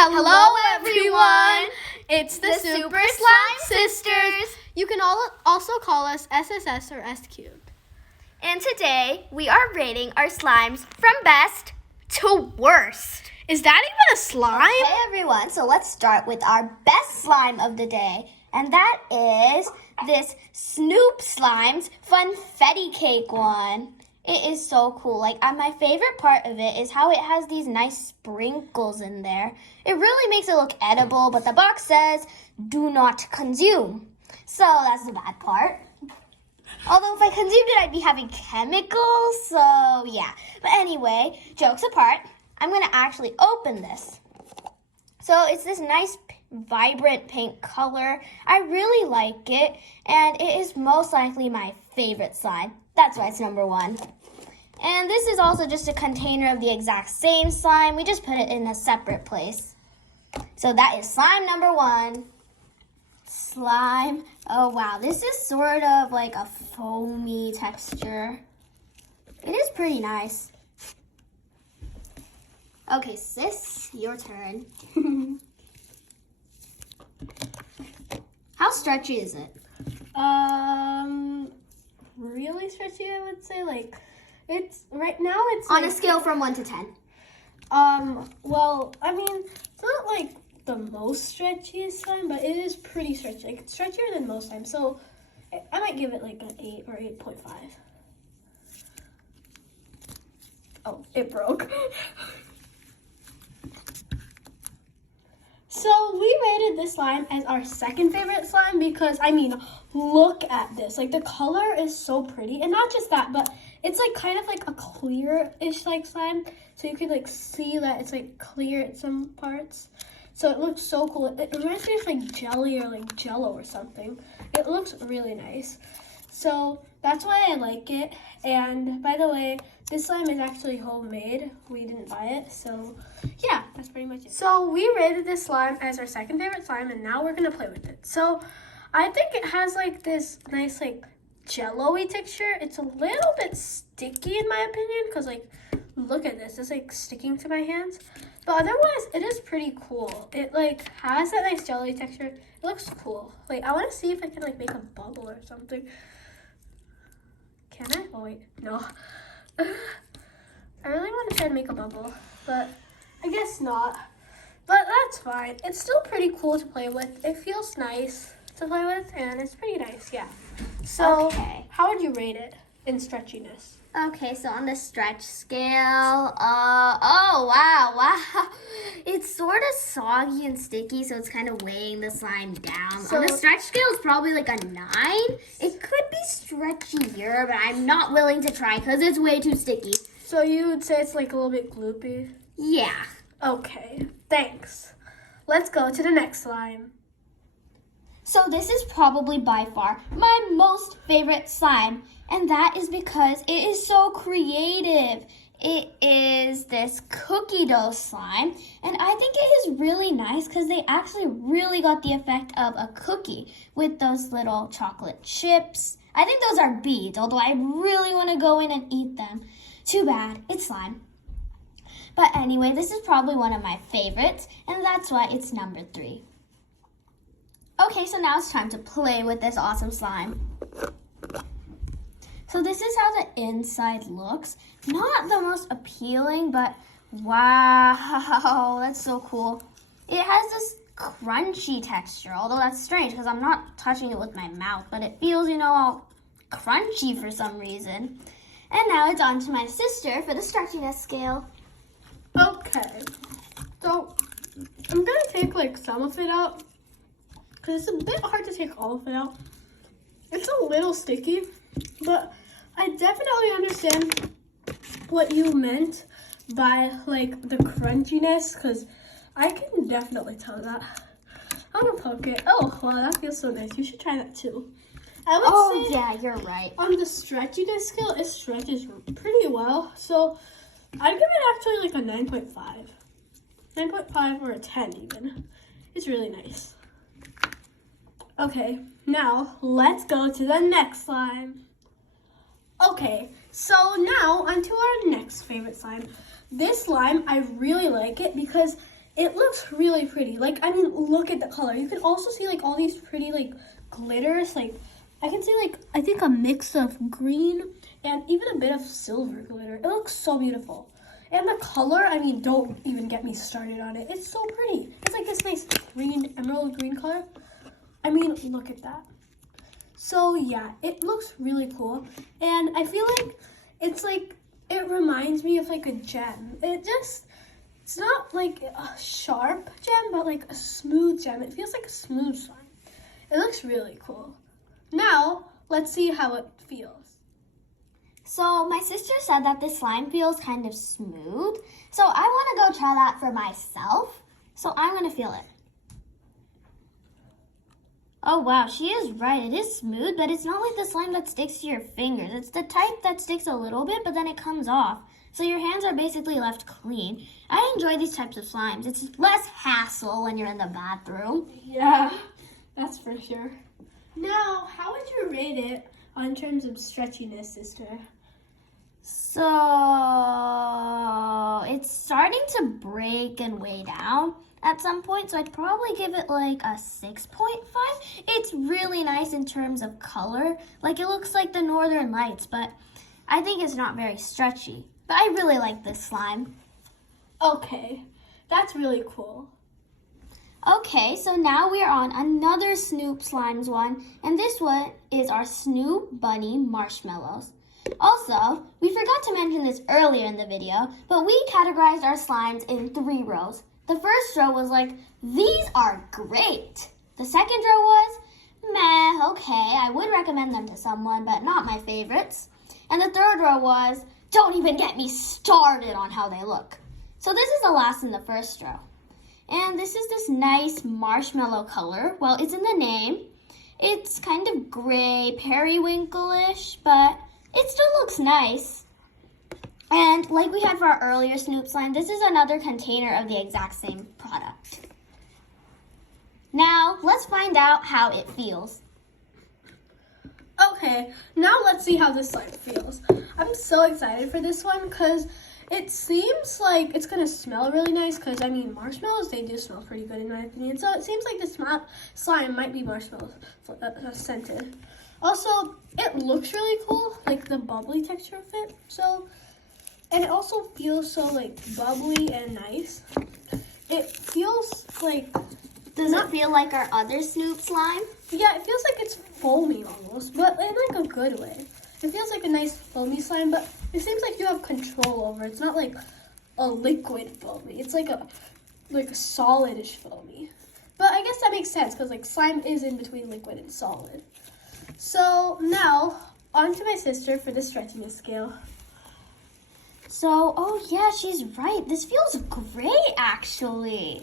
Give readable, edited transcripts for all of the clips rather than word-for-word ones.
Hello everyone! It's the Super Slime Sisters. You can also call us SSS or S Cubed. And today we are rating our slimes from best to worst. Is that even a slime? Hey everyone, so let's start with our best slime of the day. And that is this Snoop Slimes Funfetti Cake one. It is so cool. My favorite part of it is how it has these nice sprinkles in there. It really makes it look edible, but the box says, do not consume. So that's the bad part. Although if I consumed it, I'd be having chemicals, so yeah. But anyway, jokes apart, I'm gonna actually open this. So it's this nice vibrant pink color. I really like it, and it is most likely my favorite slime. That's why it's number one. And this is also just a container of the exact same slime. We just put it in a separate place. So that is slime number one. Slime. Oh wow, this is sort of like a foamy texture. It is pretty nice. Okay, sis, your turn. How stretchy is it? Really stretchy, I would say. It's right now. It's on a scale from 1 to 10. Well, I mean, it's not like the most stretchiest slime, but it is pretty stretchy. Like, it's stretchier than most slimes. So I might give it like an 8 or 8.5. Oh, it broke. So we rated this slime as our second favorite slime because, I mean, look at this. Like, the color is so pretty. And not just that, but it's like kind of like a clear-ish like slime. So you could like see that it's like clear at some parts. So it looks so cool. It reminds me of like jelly or like Jello or something. It looks really nice. So that's why I like it. And by the way, this slime is actually homemade. We didn't buy it. So yeah, that's pretty much it. So we rated this slime as our second favorite slime, and now we're going to play with it. So I think it has like this nice like jello-y texture. It's a little bit sticky in my opinion because like look at this. It's like sticking to my hands. But otherwise, it is pretty cool. It like has that nice jelly texture. It looks cool. Like I want to see if I can like make a bubble or something. Can I? Oh wait, no. I really want to try to make a bubble, but I guess not. But that's fine. It's still pretty cool to play with. It feels nice to play with, and it's pretty nice, yeah. So, Okay. How would you rate it in stretchiness? Okay, so on the stretch scale, oh wow. It's sort of soggy and sticky, so it's kind of weighing the slime down. So, on the stretch scale, it's probably like a 9. It could be stretchier, but I'm not willing to try because it's way too sticky. So you would say it's like a little bit gloopy? Yeah. Okay, thanks. Let's go to the next slime. So this is probably by far my most favorite slime, and that is because it is so creative. It is this cookie dough slime, and I think it is really nice because they actually really got the effect of a cookie with those little chocolate chips. I think those are beads, although I really want to go in and eat them. Too bad, it's slime. But anyway, this is probably one of my favorites, and that's why it's number 3. Okay, so now it's time to play with this awesome slime. So this is how the inside looks. Not the most appealing, but wow, that's so cool. It has this crunchy texture, although that's strange because I'm not touching it with my mouth, but it feels, all crunchy for some reason. And now it's on to my sister for the stretchiness scale. Okay, so I'm gonna take like some of it out because it's a bit hard to take all of it out. It's a little sticky, but I definitely understand what you meant by like the crunchiness because I can definitely tell that. I'm gonna poke it. Oh, wow, that feels so nice. You should try that too. I would say yeah, you're right. on the stretchiness scale, it stretches pretty well. So I'd give it actually like a 9.5. 9.5 or a 10 even. It's really nice. Okay, now let's go to the next slime. Okay, so now onto our next favorite slime. This slime, I really like it because it looks really pretty. Like, I mean, look at the color. You can also see like all these pretty like glitters. Like, I can see like, I think a mix of green and even a bit of silver glitter. It looks so beautiful. And the color, I mean, don't even get me started on it. It's so pretty. It's like this nice green, emerald green color. I mean, look at that. So yeah, it looks really cool. And I feel like it reminds me of like a gem. It's not like a sharp gem, but like a smooth gem. It feels like a smooth slime. It looks really cool. Now, let's see how it feels. So my sister said that this slime feels kind of smooth. So I want to go try that for myself. So I'm going to feel it. Oh wow, she is right. It is smooth, but it's not like the slime that sticks to your fingers. It's the type that sticks a little bit, but then it comes off. So your hands are basically left clean. I enjoy these types of slimes. It's less hassle when you're in the bathroom. Yeah, that's for sure. Now, how would you rate it on terms of stretchiness, sister? So it's starting to break and weigh down at some point, so I'd probably give it like a 6.5. It's really nice in terms of color. Like, it looks like the Northern Lights, but I think it's not very stretchy. But I really like this slime. Okay, that's really cool. Okay, so now we are on another Snoop Slimes one, and this one is our Snoop Bunny Marshmallows. Also, we forgot to mention this earlier in the video, but we categorized our slimes in 3 rows. The first row was like, these are great. The second row was, meh, okay, I would recommend them to someone, but not my favorites. And the third row was, don't even get me started on how they look. So this is the last in the first row. And this is this nice marshmallow color. Well, it's in the name. It's kind of gray, periwinkle-ish, but it still looks nice. And like we had for our earlier Snoop slime, this is another container of the exact same product. Now, let's find out how it feels. Okay, now let's see how this slime feels. I'm so excited for this one because it seems like it's going to smell really nice because, I mean, marshmallows, they do smell pretty good in my opinion. So it seems like this slime might be marshmallow scented. Also, it looks really cool, like the bubbly texture of it. So, and it also feels so like bubbly and nice. It feels like, Does it feel like our other Snoop slime? yeah, it feels like it's foamy almost, but in like a good way. It feels like a nice foamy slime, but it seems like you have control over it. It's not like a liquid foamy. It's like a solidish foamy. But I guess that makes sense because like slime is in between liquid and solid. So now on to my sister for the stretchiness scale. So, oh yeah, she's right. This feels great actually.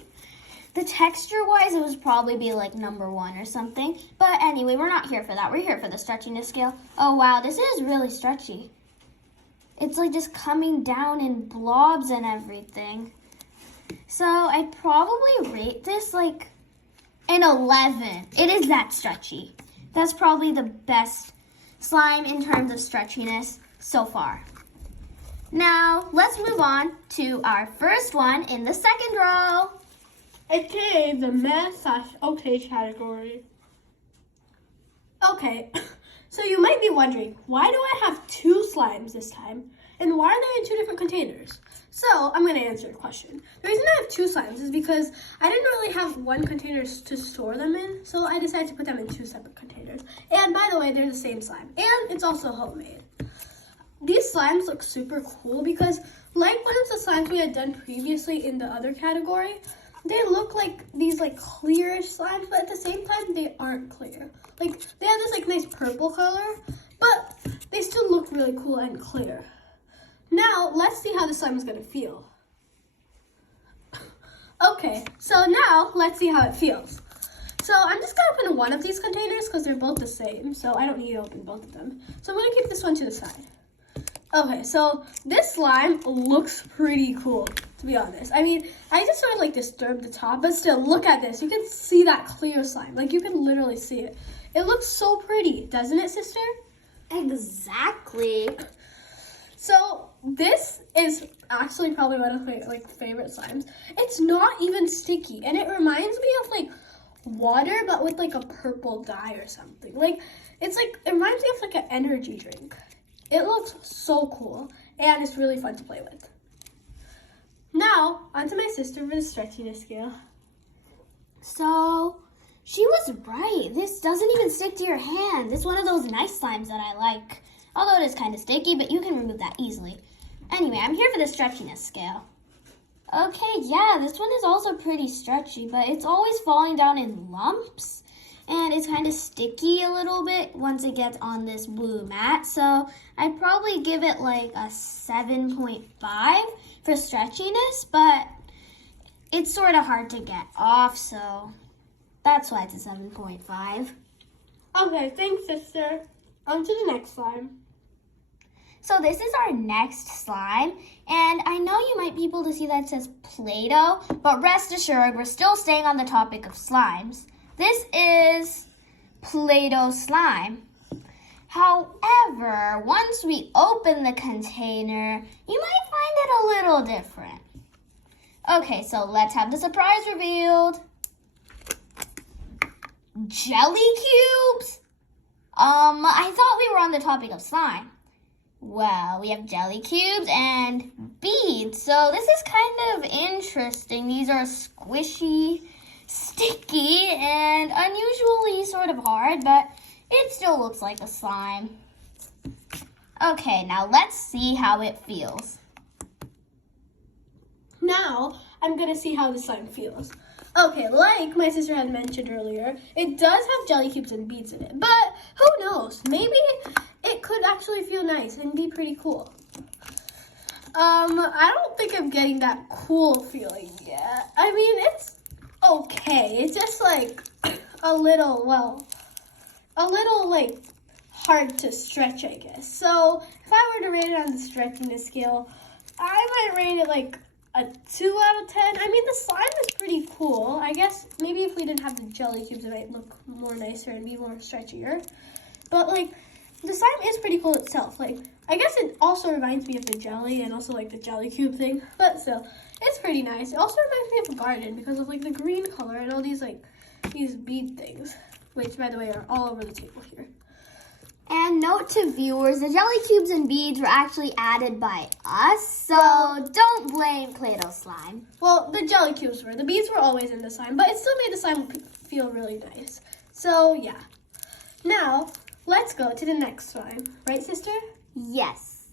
The texture-wise, it would probably be like number 1 or something. But anyway, we're not here for that. We're here for the stretchiness scale. Oh wow, this is really stretchy. It's like just coming down in blobs and everything. So I'd probably rate this like an 11. It is that stretchy. That's probably the best slime in terms of stretchiness so far. Now, let's move on to our first one in the second row. AKA the meh/okay category. Okay, so you might be wondering, why do I have 2 slimes this time? And why are they in 2 different containers? So, I'm going to answer your question. The reason I have 2 slimes is because I didn't really have one container to store them in, so I decided to put them in 2 separate containers. And by the way, they're the same slime. And it's also homemade. These slimes look super cool because, like one of the slimes we had done previously in the other category, they look like these like clearish slimes, but at the same time they aren't clear. Like they have this like nice purple color, but they still look really cool and clear. Now let's see how the slime is gonna feel. Okay, so now let's see how it feels. So I'm just gonna open one of these containers because they're both the same, so I don't need to open both of them. So I'm gonna keep this one to the side. Okay, so this slime looks pretty cool, to be honest. I mean, I just sort of like disturbed the top, but still, look at this. You can see that clear slime. Like, you can literally see it. It looks so pretty, doesn't it, sister? Exactly. So this is actually probably one of my like favorite slimes. It's not even sticky, and it reminds me of like water, but with like a purple dye or something. Like it's like it reminds me of like an energy drink. It looks so cool, and it's really fun to play with. Now onto my sister for the stretchiness scale. So, she was right. This doesn't even stick to your hand. It's one of those nice slimes that I like. Although it is kind of sticky, but you can remove that easily. Anyway, I'm here for the stretchiness scale. Okay, yeah, this one is also pretty stretchy, but it's always falling down in lumps. And it's kind of sticky a little bit once it gets on this blue mat. So I'd probably give it like a 7.5 for stretchiness, but it's sort of hard to get off, so that's why it's a 7.5. Okay, thanks, sister. On to the next slime. So this is our next slime, and I know you might be able to see that it says Play-Doh, but rest assured, we're still staying on the topic of slimes. This is Play-Doh slime. However, once we open the container, you might find it a little different. Okay, so let's have the surprise revealed. Jelly cubes? I thought we were on the topic of slime. Well, we have jelly cubes and beads, so this is kind of interesting. These are squishy, sticky, and unusually sort of hard, but it still looks like a slime. Okay, now let's see how it feels. Now, I'm gonna see how the slime feels. Okay, like my sister had mentioned earlier, it does have jelly cubes and beads in it, but who knows? Maybe it could actually feel nice and be pretty cool. I don't think I'm getting that cool feeling yet. I mean, it's okay. It's just like a little like hard to stretch, I guess. So if I were to rate it on the stretchiness scale, I might rate it like a 2 out of 10. I mean, the slime is pretty cool. I guess maybe if we didn't have the jelly cubes, it might look more nicer and be more stretchier. But like, the slime is pretty cool itself. Like, I guess it also reminds me of the jelly and also like the jelly cube thing. But still, it's pretty nice. It also reminds me of a garden because of like the green color and all these like these bead things, which by the way are all over the table here. And note to viewers, the jelly cubes and beads were actually added by us, so don't blame Play-Doh slime. Well, the jelly cubes were. The beads were always in the slime, but it still made the slime feel really nice. So, yeah. Now, let's go to the next slime. Right, sister? Yes.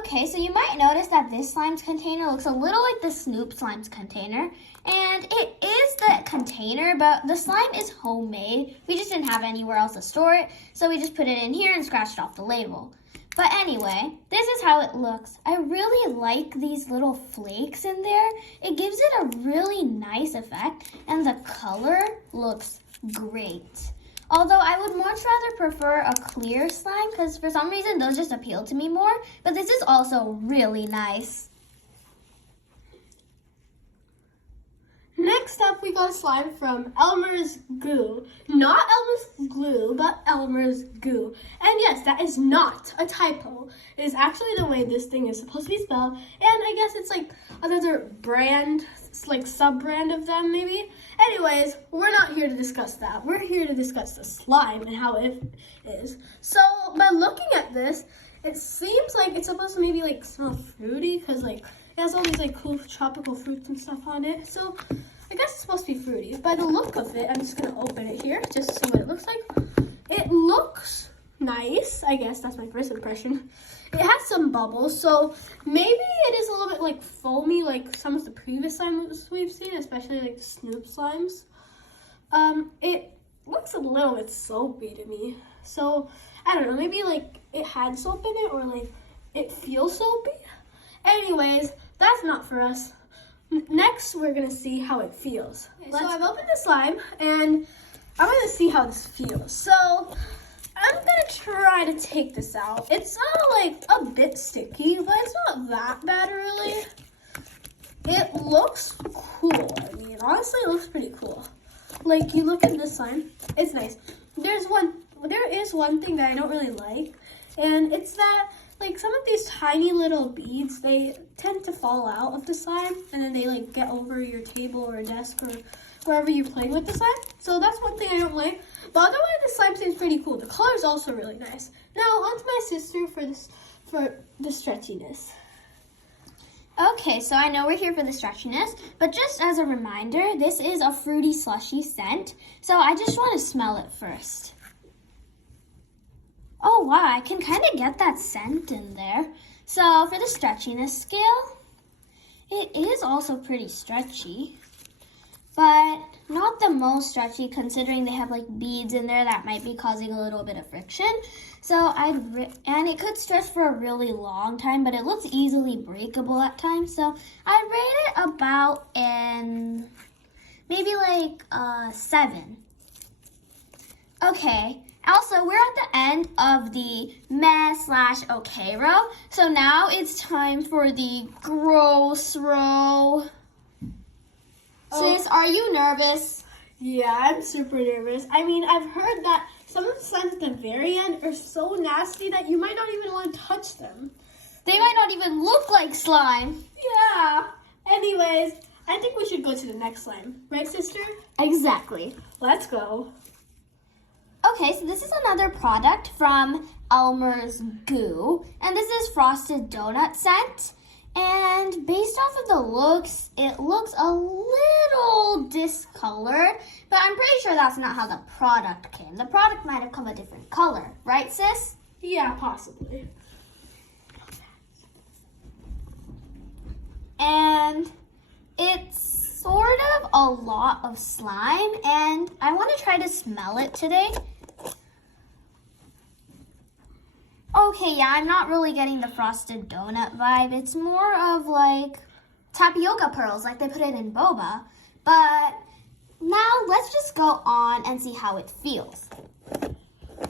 Okay, so you might notice that this slime's container looks a little like the Snoop slime's container. And it is the container, but the slime is homemade. We just didn't have anywhere else to store it, so we just put it in here and scratched off the label. But anyway, this is how it looks. I really like these little flakes in there. It gives it a really nice effect, and the color looks great. Although I would much rather prefer a clear slime because for some reason those just appeal to me more. But this is also really nice. Next up, we got a slime from Elmer's Goo. Not Elmer's Glue, but Elmer's Goo. And yes, that is not a typo. It is actually the way this thing is supposed to be spelled. And I guess it's like another brand, like sub-brand of them maybe. Anyways, we're not here to discuss that. We're here to discuss the slime and how it is. So by looking at this, it seems like it's supposed to maybe like smell fruity because like it has all these like cool tropical fruits and stuff on it. So I guess it's supposed to be fruity. By the look of it, I'm just gonna open it here just to see what it looks like. It looks nice. I guess that's my first impression. It has some bubbles, so maybe it is a little bit like foamy, like some of the previous slimes we've seen, especially like the Snoop slimes. It looks a little bit soapy to me. So I don't know, maybe like it had soap in it or like it feels soapy. Anyways, that's not for us. Next, we're gonna see how it feels. Okay, so I've opened the slime and I'm gonna see how this feels. So I'm gonna try to take this out. It's like a bit sticky, but it's not that bad really. It looks cool. I mean, honestly, it looks pretty cool. Like you look at this slime, it's nice. There is one thing that I don't really like. And it's that, like, some of these tiny little beads, they tend to fall out of the slime, and then they, like, get over your table or desk or wherever you're playing with the slime. So that's one thing I don't like. But otherwise, the slime seems pretty cool. The color is also really nice. Now, on to my sister for the stretchiness. Okay, so I know we're here for the stretchiness, but just as a reminder, this is a fruity slushy scent. So I just want to smell it first. Oh wow, I can kind of get that scent in there. So for the stretchiness scale, it is also pretty stretchy, but not the most stretchy considering they have like beads in there that might be causing a little bit of friction. So and it could stretch for a really long time, but it looks easily breakable at times. So I'd rate it about maybe like 7. Okay. Also, we're at the end of the meh/okay row. So now it's time for the gross row. Sis, are you nervous? Yeah, I'm super nervous. I mean, I've heard that some of the slimes at the very end are so nasty that you might not even want to touch them. They might not even look like slime. Yeah. Anyways, I think we should go to the next slime. Right, sister? Exactly. Let's go. Okay, so this is another product from Elmer's Goo, and this is Frosted Donut Scent. And based off of the looks, it looks a little discolored, but I'm pretty sure that's not how the product came. The product might have come a different color, right, sis? Yeah, possibly. And it's sort of a lot of slime, and I want to try to smell it today. Okay, yeah, I'm not really getting the frosted donut vibe. It's more of like tapioca pearls, like they put it in boba. But now let's just go on and see how it feels.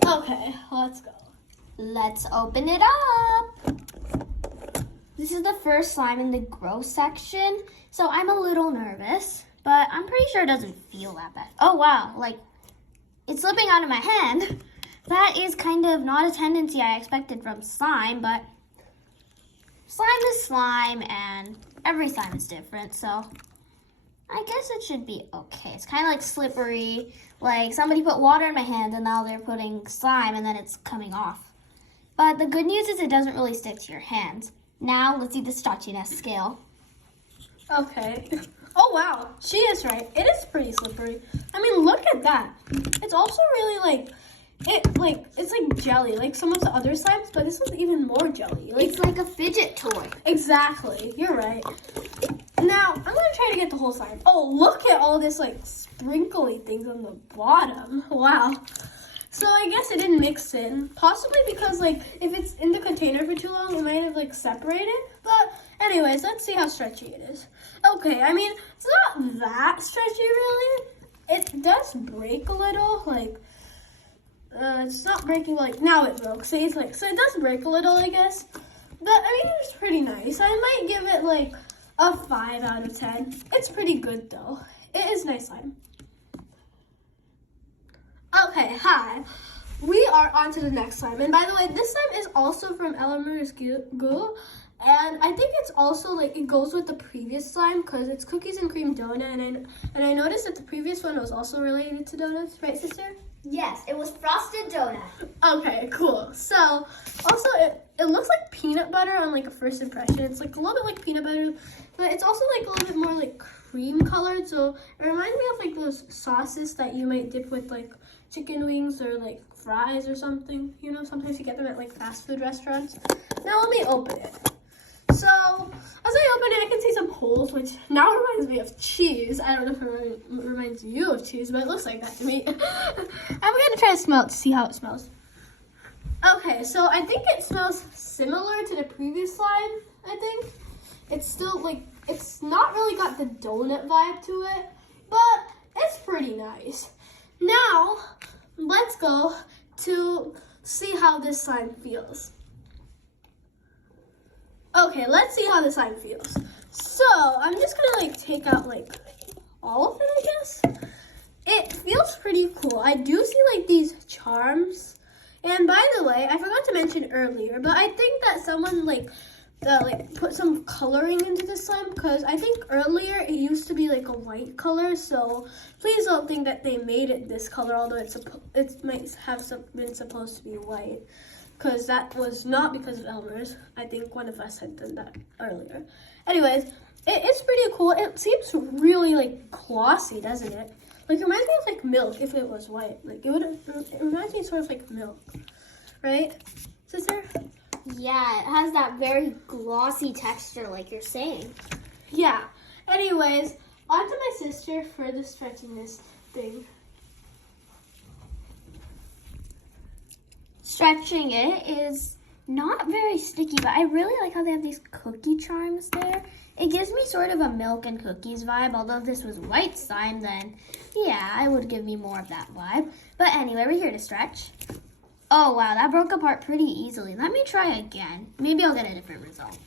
Okay, let's go. Let's open it up. This is the first slime in the gross section, so I'm a little nervous, but I'm pretty sure it doesn't feel that bad. Oh wow, like it's slipping out of my hand. That is kind of not a tendency I expected from slime, but slime is slime and every slime is different, so I guess it should be okay. It's kind of like slippery, like somebody put water in my hand and now they're putting slime and then it's coming off. But the good news is it doesn't really stick to your hands. Now let's see the stretchiness scale. Okay. Oh wow, she is right. It is pretty slippery. I mean, look at that. It's also really it's like jelly, like some of the other slimes, but this one's even more jelly. It's like a fidget toy. Exactly, you're right. Now, I'm gonna try to get the whole slime. Oh, look at all this like sprinkly things on the bottom. Wow. So I guess it didn't mix in. Possibly because like if it's in the container for too long, it might have like separated. But anyways, let's see how stretchy it is. Okay, I mean, it's not that stretchy really. It does break a little, like it's not breaking like now it broke. See, it's like so it does break a little, I guess. But I mean, it's pretty nice. I might give it like a 5 out of 10. It's pretty good though. It is nice slime. Okay, hi. We are on to the next slime. And by the way, this slime is also from Elmer's Goo. And I think it's also like it goes with the previous slime because it's cookies and cream donut. And I noticed that the previous one was also related to donuts, right, sister? Yes, it was frosted donut. Okay, cool. So also it looks like peanut butter on like a first impression. It's like a little bit like peanut butter, but it's also like a little bit more like cream colored. So it reminds me of like those sauces that you might dip with like chicken wings or like fries or something. You know, sometimes you get them at like fast food restaurants. Now let me open it. So as I open it, I can see some holes, which now reminds me of cheese. I don't know if it reminds you of cheese, but it looks like that to me. I'm gonna try to smell it to see how it smells. Okay, so I think it smells similar to the previous slime, I think. It's still like, it's not really got the donut vibe to it, but it's pretty nice. Now, let's go to see how this slime feels. Okay, let's see how the slime feels. So, I'm just gonna like take out like all of it, I guess. It feels pretty cool. I do see like these charms And by the way, I forgot to mention earlier, but I think that someone put some coloring into the slime, because I think earlier it used to be like a white color. So please don't think that they made it this color, although it might have been supposed to be white, because that was not because of Elmer's. I think one of us had done that earlier. Anyways, it's pretty cool. It seems really like glossy, doesn't it? Like, it reminds me of like milk if it was white. Like, it reminds me sort of like milk, right, sister? Yeah, it has that very glossy texture like you're saying. Yeah. Anyways, on to my sister for the stretchiness thing. Stretching it is not very sticky, but I really like how they have these cookie charms there. It gives me sort of a milk and cookies vibe, although if this was white slime, then yeah, I would give me more of that vibe. But anyway, we're here to stretch. Oh wow, that broke apart pretty easily. Let me try again. Maybe I'll get a different result.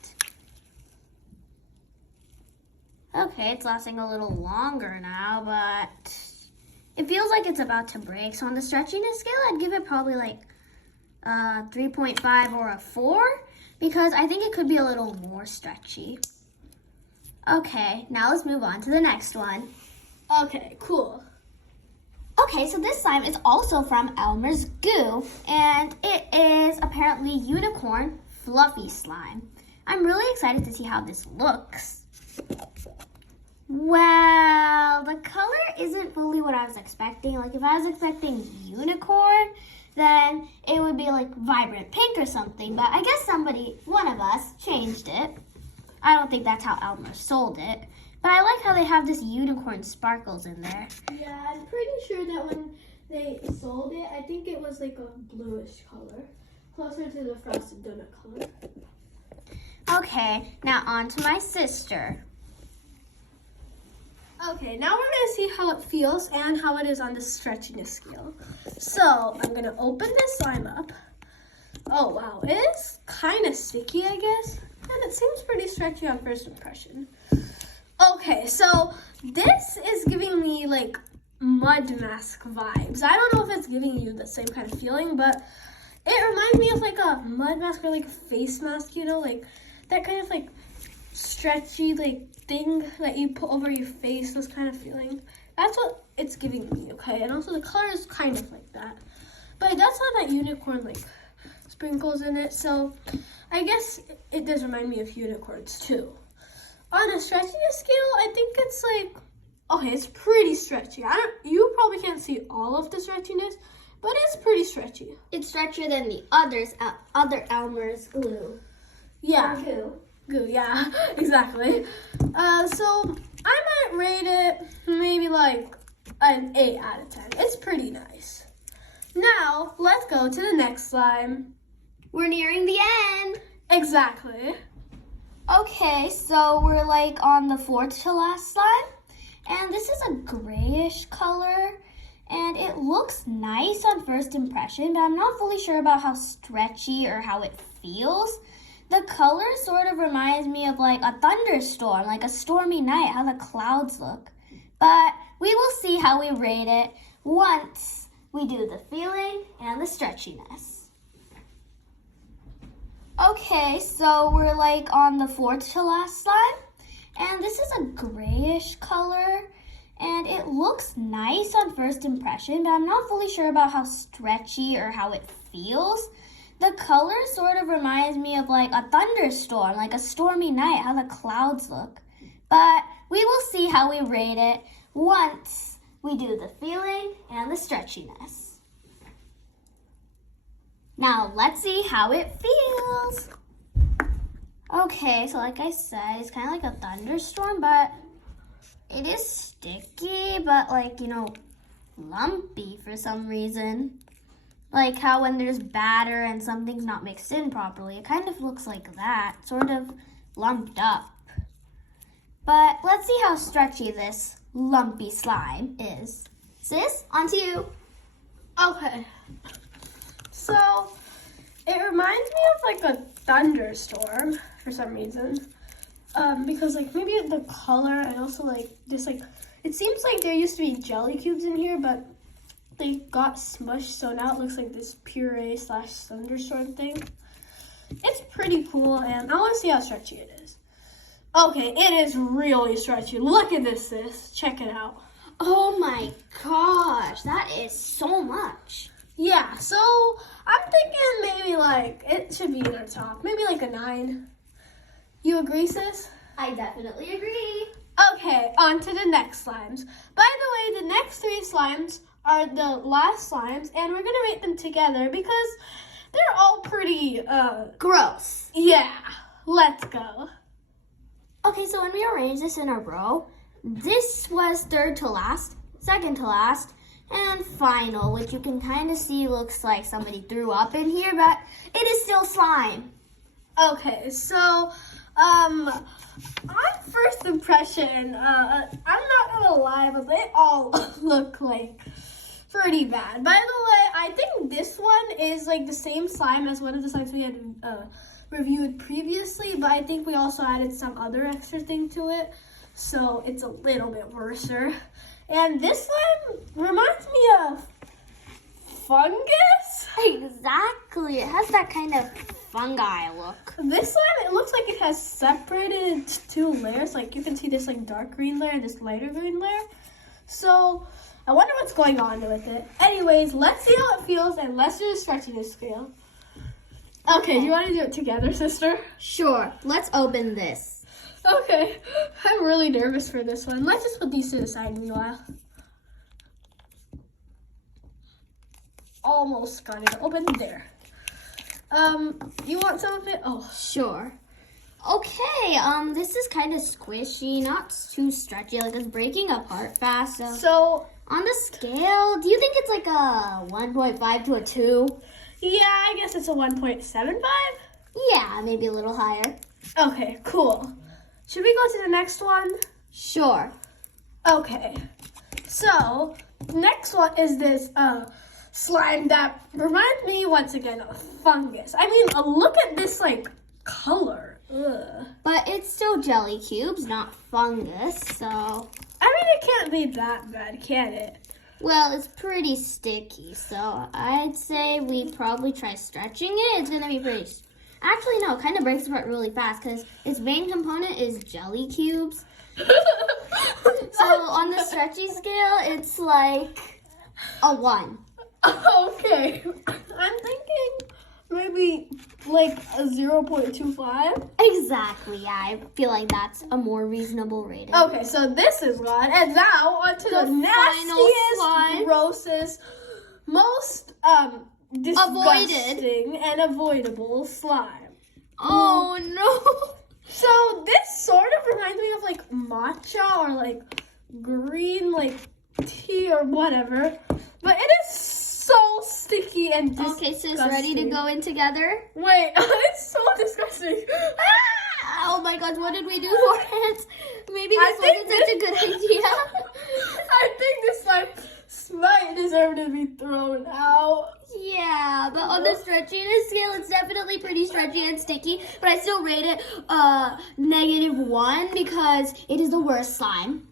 Okay, it's lasting a little longer now, but it feels like it's about to break. So on the stretchiness scale, I'd give it probably like 3.5 or a 4, because I think it could be a little more stretchy. Okay, now let's move on to the next one. Okay, cool. Okay, so this slime is also from Elmer's Goo, and it is apparently unicorn fluffy slime. I'm really excited to see how this looks. Well, the color isn't fully what I was expecting. Like, if I was expecting unicorn, then it would be like vibrant pink or something, but I guess one of us, changed it. I don't think that's how Elmer sold it, but I like how they have this unicorn sparkles in there. Yeah, I'm pretty sure that when they sold it, I think it was like a bluish color, closer to the frosted donut color. Okay, now on to my sister. Okay, now we're gonna see how it feels and how it is on the stretchiness scale. So I'm gonna open this slime up. Oh wow, it is kind of sticky, I guess, and it seems pretty stretchy on first impression. Okay, so this is giving me like mud mask vibes. I don't know if it's giving you the same kind of feeling, but it reminds me of like a mud mask or like a face mask, you know, like that kind of like stretchy like thing that you put over your face, this kind of feeling. That's what it's giving me, okay? And also the color is kind of like that, but it does have that unicorn like sprinkles in it, so I guess it does remind me of unicorns too. On a stretchiness scale, I think it's like, okay, it's pretty stretchy. You probably can't see all of the stretchiness, but it's pretty stretchy. It's stretchier than the other Elmer's glue. Yeah. Goo. Goo, yeah, exactly. So I might rate it maybe like an 8 out of 10. It's pretty nice. Now, let's go to the next slime. We're nearing the end. Exactly. Okay, so we're like on the fourth to last slime, and this is a grayish color, and it looks nice on first impression, but I'm not fully sure about how stretchy or how it feels. The color sort of reminds me of like a thunderstorm, like a stormy night, how the clouds look. But we will see how we rate it once we do the feeling and the stretchiness. Okay, so we're like on the fourth to last slime, and this is a grayish color, and it looks nice on first impression, but I'm not fully sure about how stretchy or how it feels. The color sort of reminds me of like a thunderstorm, like a stormy night, how the clouds look. But we will see how we rate it once we do the feeling and the stretchiness. Now, let's see how it feels. Okay, so like I said, it's kind of like a thunderstorm, but it is sticky, but like, you know, lumpy for some reason. Like how when there's batter and something's not mixed in properly, it kind of looks like that, sort of lumped up. But let's see how stretchy this lumpy slime is. Sis, on to you. Okay. So, it reminds me of like a thunderstorm for some reason. Because like maybe the color and also like this like, it seems like there used to be jelly cubes in here, but they got smushed, so now it looks like this puree / thunderstorm thing. It's pretty cool, and I want to see how stretchy it is. Okay, it is really stretchy. Look at this, sis. Check it out. Oh my gosh, that is so much. Yeah, so I'm thinking maybe like it should be in our top. Maybe like a 9. You agree, sis? I definitely agree. Okay, on to the next slimes. By the way, the next 3 slimes are the last slimes, and we're gonna rate them together because they're all pretty, Gross. yeah. Let's go. Okay, so when we arrange this in a row, this was third to last, second to last, and final, which you can kind of see looks like somebody threw up in here, but it is still slime. Okay, so, on first impression, I'm not gonna lie, but they all look like pretty bad. By the way, I think this one is like the same slime as one of the slimes we had reviewed previously, but I think we also added some other extra thing to it, so it's a little bit worser. And this slime reminds me of fungus. Exactly, it has that kind of fungi look. This slime, it looks like it has separated 2 layers. Like you can see this like dark green layer and this lighter green layer. So I wonder what's going on with it. Anyways, let's see how it feels and let's do the stretchiness scale. Okay, do you want to do it together, sister? Sure, let's open this. Okay, I'm really nervous for this one. Let's just put these to the side meanwhile. Almost got it open there. You want some of it? Oh, Sure. Okay, this is kind of squishy, not too stretchy, like it's breaking apart fast. So on the scale, do you think it's like a 1.5 to a 2? yeah, I guess it's a 1.75. Yeah, maybe a little higher. Okay, cool. Should we go to the next one? Sure. Okay. So, next one is this slime that reminds me once again of fungus. I mean, look at this like color. Ugh. But it's still jelly cubes, not fungus, so... I mean, it can't be that bad, can it? Well, it's pretty sticky, so I'd say we probably try stretching it. It's gonna be pretty... Actually, no, it kind of breaks apart really fast because its main component is jelly cubes. So on the stretchy scale, it's like a 1. Okay. I'm thinking maybe like a 0.25. Exactly, yeah, I feel like that's a more reasonable rating. Okay, so this is one. And now on to the final nastiest, slime. grossest, most disgusting and avoidable slime. Oh no! So this sort of reminds me of like matcha or like green like tea or whatever. But it is so sticky and disgusting. Okay, sis, ready to go in together? Wait, it's so disgusting. Ah! Oh my god, what did we do for it? Maybe I this think wasn't such a good idea. I think this slime might deserve to be thrown out. Yeah, but on the stretchiness scale, it's definitely pretty stretchy and sticky. But I still rate it -1 because it is the worst slime.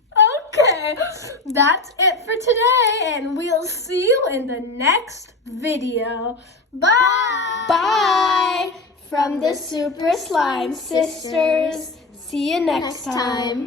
Okay, that's it for today, and we'll see you in the next video. Bye! Bye! From the Super Slime Sisters. See you next time.